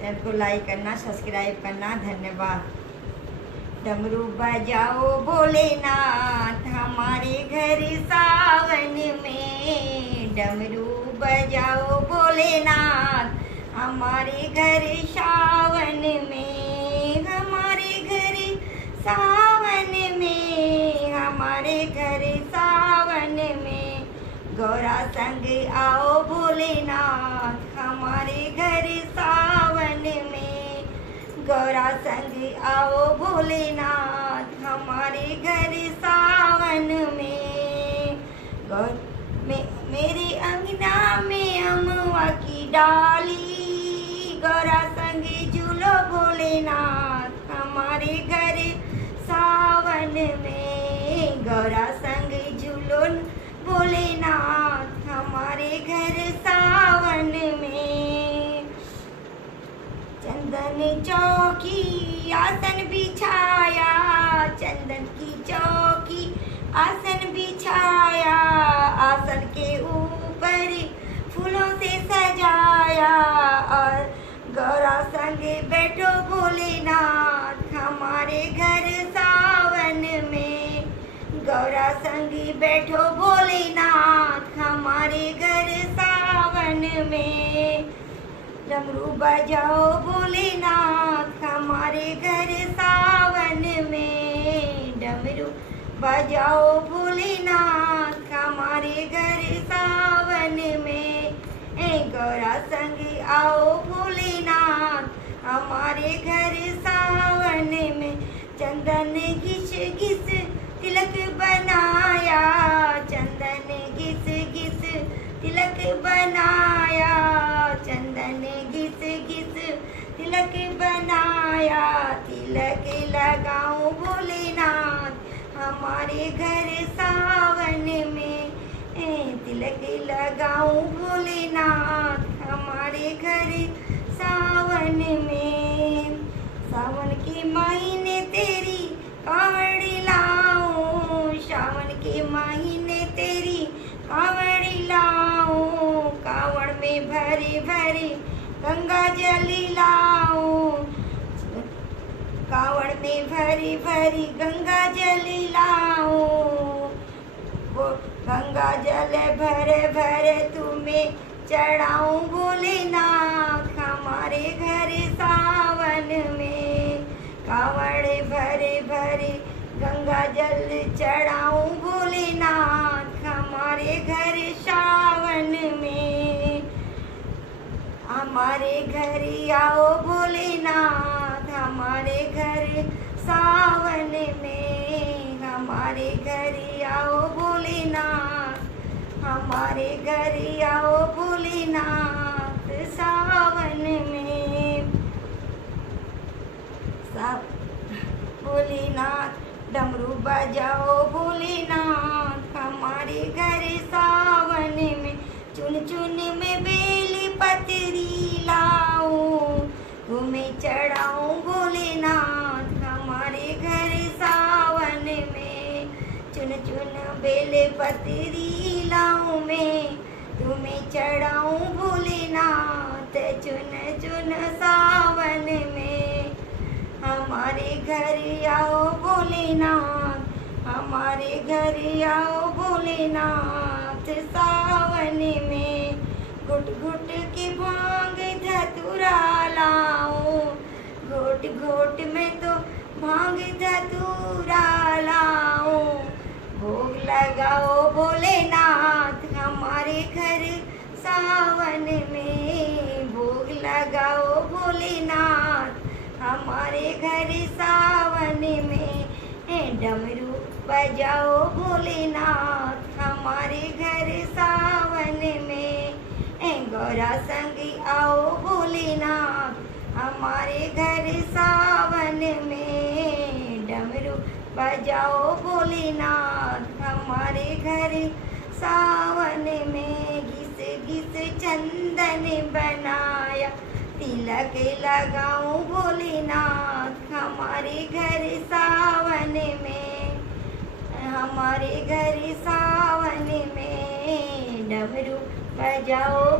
Channel को like करना, subscribe करना। धन्यवाद। डमरू बजाओ भोलेनाथ हमारे घर सावन में, डमरू बजाओ भोलेनाथ हमारे घर सावन में, हमारे घर सावन में, हमारे घर सावन में। गौरा संग आओ भोलेनाथ हमारे घर सावन में, गौरा संग आओ भोलेनाथ हमारे घर सावन में। मेरे अंगना में अमवा की डाली, गौरा संग झूलो भोलेनाथ हमारे घर सावन में, गौरा संग झूलो भोलेनाथ हमारे घर सावन में। चंदन चौकी आसन बिछाया, चंदन की चौकी आसन बिछाया, आसन के ऊपर फूलों से सजाया, और गौरा संग बैठो भोलेनाथ हमारे घर सावन में, गौरा संग बैठो भोलेनाथ हमारे घर सावन में। डमरू बजाओ भोलेनाथ हमारे घर सावन में, डमरू बजाओ भोलेनाथ हमारे घर सावन में। गौरा संग आओ भोलेनाथ हमारे घर सावन में। चंदन घिस घिस तिलक बनाया, चंदन घिस घिस तिलक बनाया, चंदन घिस घिस तिलक बनाया। तिलक लगाओ भोलेनाथ हमारे घर सावन में, तिलक लगाओ भोलेनाथ हमारे घर सावन में। सावन के महीने तेरी कांवड़ लाऊं, सावन के महीने तेरी कांवड़ लाऊं, कांवड़ में भरे भरे गंगा जल लाऊं, कांवड़ में भरी भरी गंगा जल लाऊं। वो गंगा जल भरे भरे तुम्हें चढ़ाऊं भोलेनाथ हमारे घर सावन में, कांवड़ भरे भरे गंगा जल चढ़ाऊं भोलेनाथ हमारे घर सावन में। हमारे घर आओ भोलेनाथ हमारे घर सावन में, हमारे घर आओ भोलेनाथ हमारे घर आओ भोलेनाथ सावन में। भोलेनाथ डमरू बजाओ भोलेनाथ हमारे घर सावन में। चुन चुन में बेली पतरी लाऊं, तुम्हें चढ़ाऊं भोलेनाथ हमारे घर सावन में। चुन चुन बेले पतरी लाऊं मैं, तुम्हें चढ़ाऊं भोलेनाथ चुन चुन सावन में। हमारे घर आओ भोलेनाथ हमारे घर आओ भोलेनाथ सावन में। घुट घुट के भांग धतूरा लाओ, घोट घोट में तो भांग धतूरा लाओ। भोग लगाओ भोलेनाथ हमारे घर सावन में, भोग लगाओ भोलेनाथ हमारे घर सावन में। डमरू बजाओ भोलेनाथ हमारे घर सावन में। गौरा संग आओ भोलेनाथ हमारे घर सावन में। डमरू बजाओ भोलेनाथ हमारे घर सावन में। घिस घिस चंदन बनाया, तिलक लगाऊं भोलेनाथ हमारे घर सावन में, हमारे घर सावन में। डमरू बजाओ